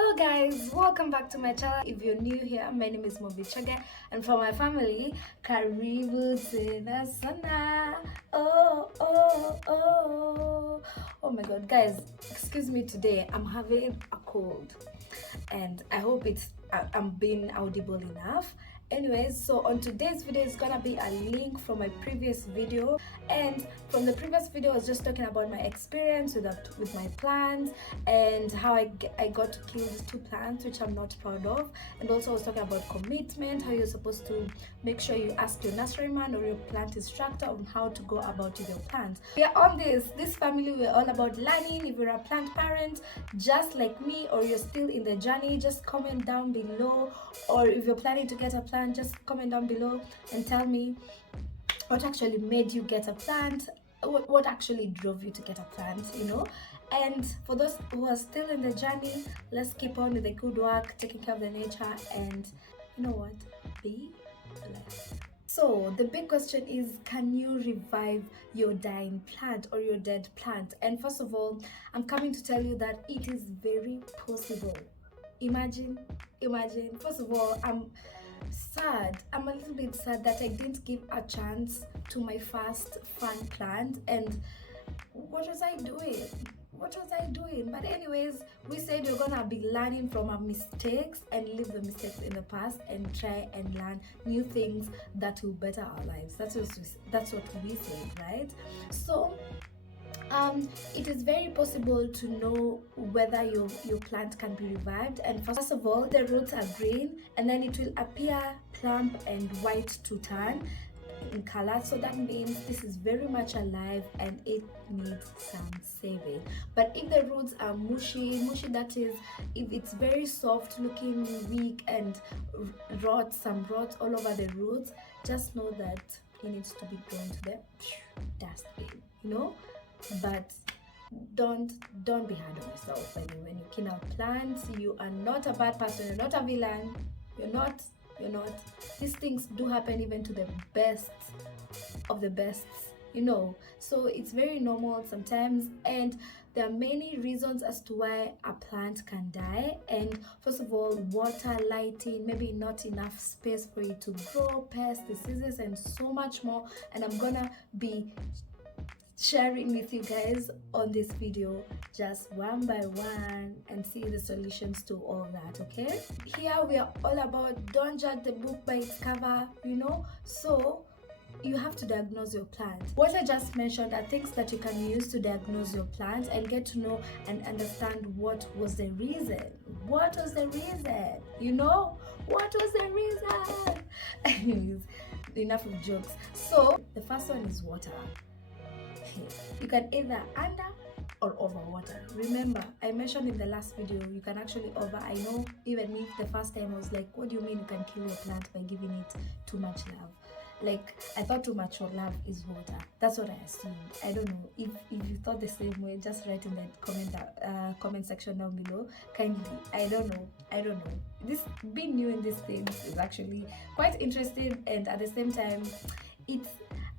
Hello guys, welcome back to my channel. If you're new here, my name is Mumbi Chege, and for my family, karibu tena sana. Oh my god, guys, excuse me today. I'm having a cold and I hope I'm being audible enough. Anyways, so on today's video is gonna be a link from my previous video, and from the previous video I was just talking about my experience with my plants and how I got to kill these two plants, which I'm not proud of. And also I was talking about commitment, how you're supposed to make sure you ask your nurseryman or your plant instructor on how to go about with your plants. We are on this family, we're all about learning. If you're a plant parent just like me, or you're still in the journey, just comment down below. Or if you're planning to get a plant, just comment down below and tell me what actually made you get a plant, what actually drove you to get a plant, And for those who are still in the journey, let's keep on with the good work, taking care of the nature, and you know what, be blessed. So the big question is, can you revive your dying plant or your dead plant? And first of all, I'm coming to tell you that it is very possible. Imagine. First of all, I'm a little bit sad that I didn't give a chance to my first fun plant. And what was I doing? But anyways, we said we're gonna be learning from our mistakes and leave the mistakes in the past and try and learn new things that will better our lives. That's what we said, right? So it is very possible to know whether your plant can be revived. And first of all, the roots are green and then it will appear plump and white to tan in color, so that means this is very much alive and it needs some saving. But if the roots are mushy, that is, if it's very soft looking, weak, and some rots all over the roots, just know that it needs to be thrown to the dustbin, but don't be hard on yourself. When you kill out plants, you are not a bad person, you're not a villain, you're not. These things do happen even to the best of the best, so it's very normal sometimes. And there are many reasons as to why a plant can die. And first of all, water, lighting, maybe not enough space for it to grow, pests, diseases, and so much more. And I'm gonna be sharing with you guys on this video just one by one and see the solutions to all that. Okay, here we are all about don't judge the book by its cover, so you have to diagnose your plant. What I just mentioned are things that you can use to diagnose your plant and get to know and understand what was the reason. Anyways, enough of jokes. So the first one is water. You can either under or over water. Remember, I mentioned in the last video, you can actually over. I know even me the first time I was like, what do you mean you can kill your plant by giving it too much love? Like, I thought too much of love is water. That's what I assumed. I don't know if you thought the same way. Just write in the comment section down below kindly. I don't know. This being new in these things is actually quite interesting, and at the same time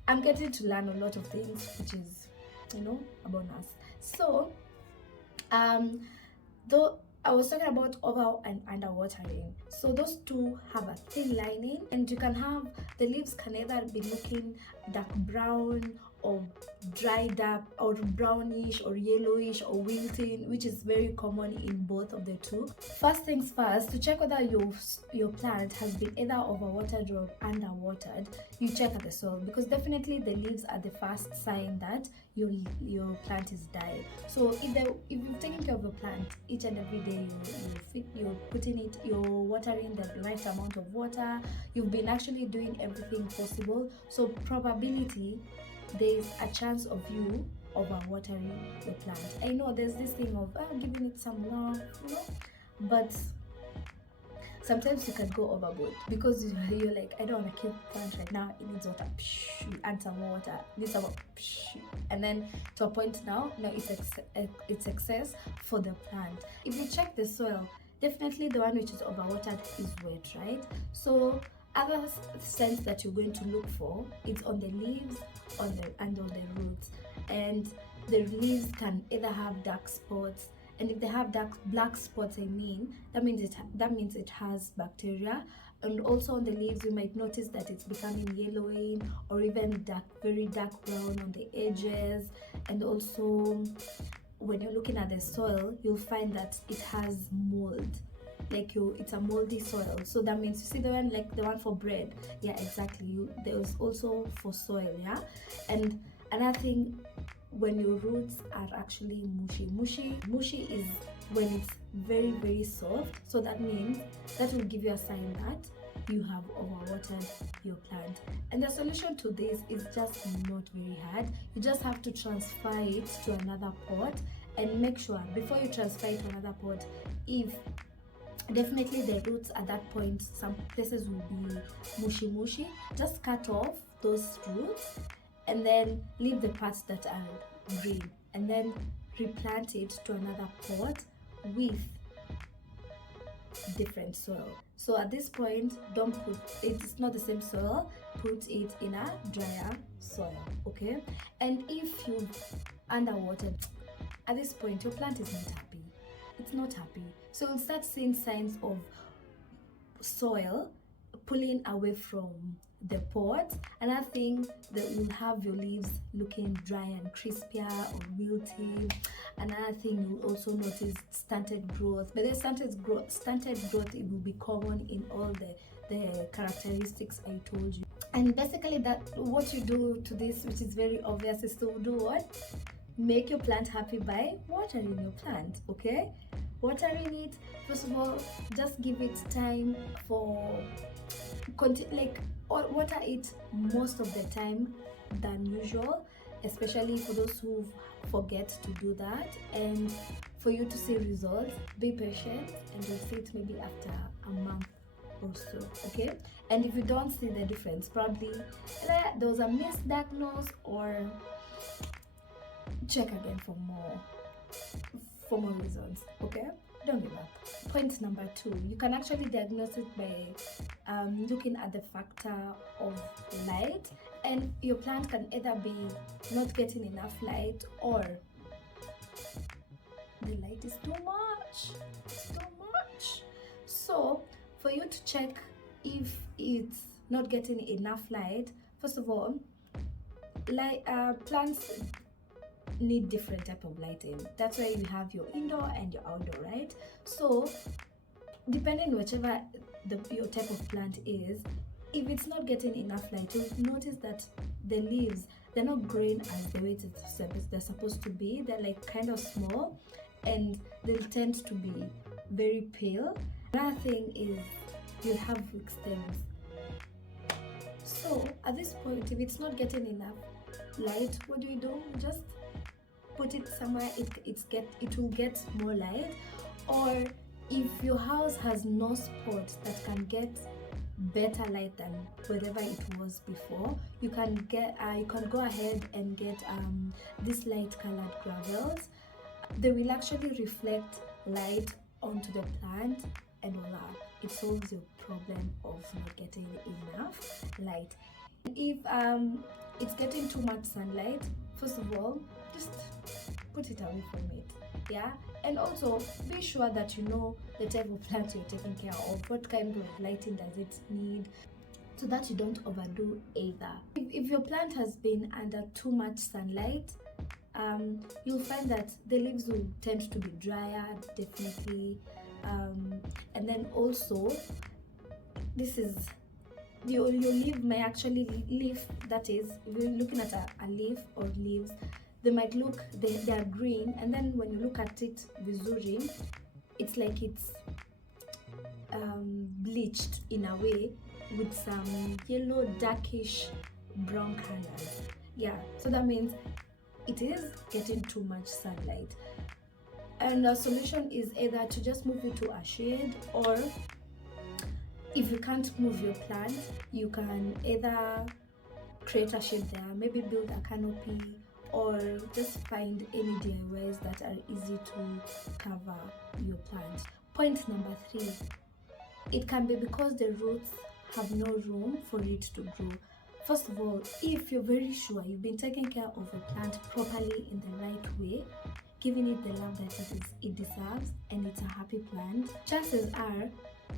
I'm getting to learn a lot of things, which is, a bonus. So, though I was talking about over and under watering. So those two have a thin lining, and you can have the leaves can either be looking dark brown or dried up or brownish or yellowish or wilting, which is very common in both of the two. First things first, to check whether your plant has been either overwatered or underwatered, you check at the soil, because definitely the leaves are the first sign that your plant is dying. So if you've taken care of your plant each and every day, you're watering the right amount of water, you've been actually doing everything possible, so probability there's a chance of you overwatering your plant. I know there's this thing of giving it some love, but sometimes you can go overboard, because you're like, I don't want to kill the plant right now, it needs water, you add some more water, needs some more, and then to a point now it's excess for the plant. If you check the soil, definitely the one which is overwatered is wet, right? So other scents that you're going to look for is on the leaves, and on the roots. And the leaves can either have dark spots and if they have black spots, I mean, that means it has bacteria. And also on the leaves, you might notice that it's becoming yellowing or even very dark brown on the edges. And also when you're looking at the soil, you'll find that it has mold, like it's a moldy soil. So that means, you see the one, like the one for bread, yeah, exactly, there's also for soil, yeah. And another thing, when your roots are actually mushy is when it's very, very soft. So that means that will give you a sign that you have overwatered your plant. And the solution to this is just not very hard. You just have to transfer it to another pot, and make sure before you transfer it to another pot, if definitely the roots at that point, some places will be mushy, just cut off those roots and then leave the parts that are green, and then replant it to another pot with different soil. So at this point, don't put it's not the same soil, put it in a drier soil, okay? And if you underwatered, at this point your plant is not happy, it's not happy. So you'll start seeing signs of soil pulling away from the pot. Another thing, that will have your leaves looking dry and crispier or wilting. Another thing, you'll also notice stunted growth. But the stunted growth, it will be common in all the characteristics I told you. And basically, that what you do to this, which is very obvious, is to do what? Make your plant happy by watering your plant, okay? Watering it, first of all, just give it time for water it most of the time than usual, especially for those who forget to do that. And for you to see results, be patient, and you'll see it maybe after a month or so, okay? And if you don't see the difference, probably there was a misdiagnosis, or check again for more results, okay? Don't give up. Point number 2, you can actually diagnose it by looking at the factor of light. And your plant can either be not getting enough light, or the light is too much. So for you to check if it's not getting enough light, first of all, plants need different type of lighting. That's why you have your indoor and your outdoor, right? So depending whichever your type of plant is, if it's not getting enough light, you'll notice that the leaves, they're not growing as the way they're supposed to be. They're like kind of small, and they'll tend to be very pale. Another thing is you'll have weak stems. So at this point, if it's not getting enough light, what do? You just put it somewhere it will get more light. Or if your house has no spot that can get better light than wherever it was before, you can go ahead and get these light colored gravels. They will actually reflect light onto the plant, and voila, it solves your problem of not getting enough light. If it's getting too much sunlight, first of all, just put it away from it, yeah. And also be sure that you know the type of plant you're taking care of, what kind of lighting does it need, so that you don't overdo either. If your plant has been under too much sunlight, you'll find that the leaves will tend to be drier, definitely. And then also, this is your leaf may actually that is, if you're looking at a leaf or leaves, they might look, they are green, and then when you look at it visually, it's like it's bleached in a way with some yellow darkish brown colors, yeah. So that means it is getting too much sunlight. And the solution is either to just move it to a shade, or if you can't move your plant, you can either create a shade there, maybe build a canopy, or just find any DIYs that are easy to cover your plant. Point number 3, it can be because the roots have no room for it to grow. First of all, if you're very sure you've been taking care of your plant properly in the right way, giving it the love that it deserves, and it's a happy plant, chances are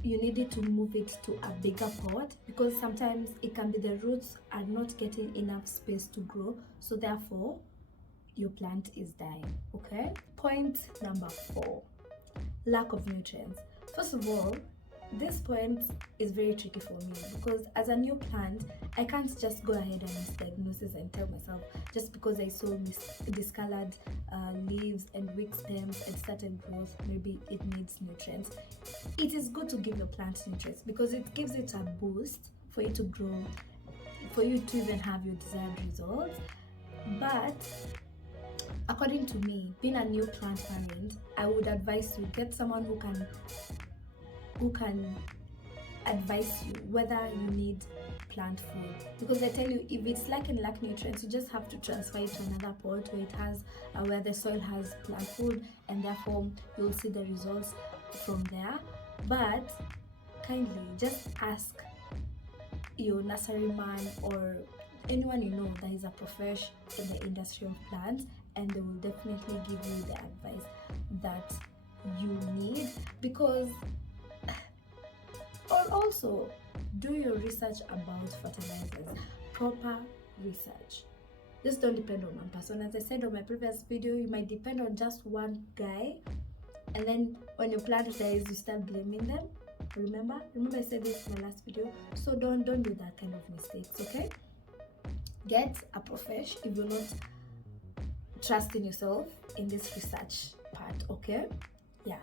you needed to move it to a bigger pot, because sometimes it can be the roots are not getting enough space to grow, so therefore your plant is dying. Okay, point number 4, lack of nutrients. First of all, this point is very tricky for me, because as a new plant, I can't just go ahead and misdiagnose and tell myself just because I saw discolored leaves and weak stems and started growth, maybe it needs nutrients. It is good to give your plant nutrients because it gives it a boost for it to grow, for you to even have your desired results. But according to me, being a new plant parent, I would advise you get someone who can advise you whether you need plant food, because I tell you, if it's lack nutrients, you just have to transfer it to another pot where it has where the soil has plant food, and therefore you'll see the results from there. But kindly just ask your nursery man or anyone you know that is a professional in the industry of plants, and they will definitely give you the advice that you need. Because or also do your research about fertilizers, proper research. Just don't depend on one person. As I said on my previous video, you might depend on just one guy, and then when your plant dies, you start blaming them. Remember I said this in my last video. So don't do that kind of mistakes. Okay, get a professional if you're not trusting yourself in this research part. Okay, yeah.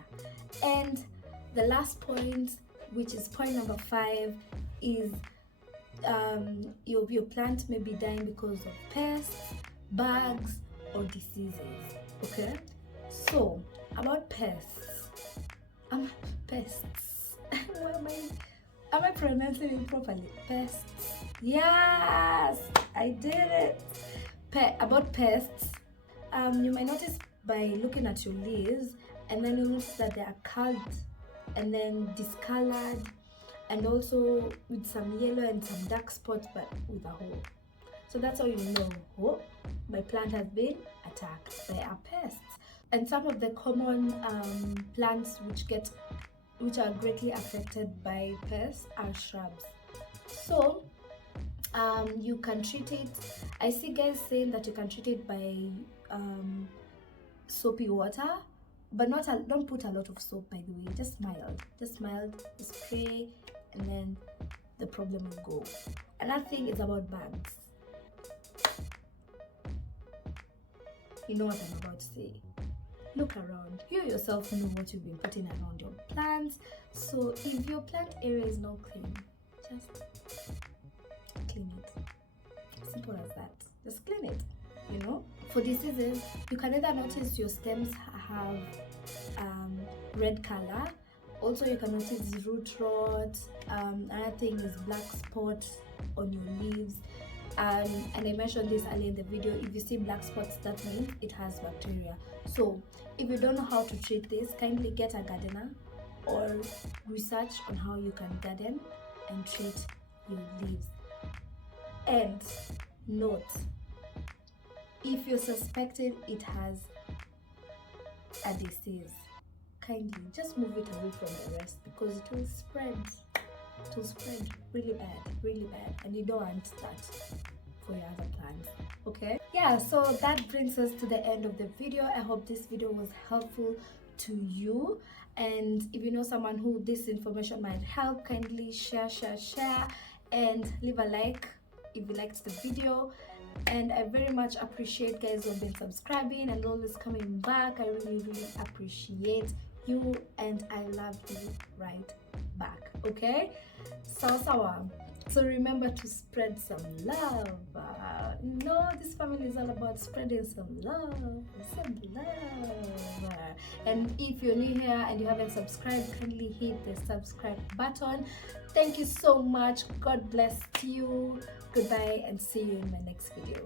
And the last point, which is point number 5, is your plant may be dying because of pests, bugs, or diseases. Okay, so about pests, pests. Am I pronouncing it properly? Pests. Yes, I did it. About pests, you might notice by looking at your leaves, and then you'll notice that they are curled and then discolored, and also with some yellow and some dark spots, but with a hole. So that's how you know, oh, my plant has been attacked by a pest. And some of the common plants which are greatly affected by pests are shrubs. So you can treat it. I see guys saying that you can treat it by soapy water, but don't put a lot of soap, by the way. Just mild, spray, and then the problem will go. Another thing is about bugs. You know what I'm about to say. Look around. You yourself know what you've been putting around your plants. So if your plant area is not clean, just clean it. Simple as that. Just clean it. You know, for diseases, you can either notice your stems have red color. Also, you can notice root rot. Another thing is black spot on your leaves. And I mentioned this earlier in the video. If you see black spots, that means it has bacteria. So if you don't know how to treat this, kindly get a gardener or research on how you can garden and treat your leaves. And note, if you're suspected it has a disease, kindly just move it away from the rest, because it will spread. It will spread really bad, and you don't want that for your other plants. Okay, yeah, so that brings us to the end of the video. I hope this video was helpful to you, and if you know someone who this information might help, kindly share, and leave a like if you liked the video. And I very much appreciate guys who have been subscribing and always coming back. I really appreciate you, and I love you right back. Okay, sawa. So remember to spread some love. This family is all about spreading some love. And if you're new here and you haven't subscribed, kindly hit the subscribe button. Thank you so much. God bless you. Goodbye, and see you in my next video.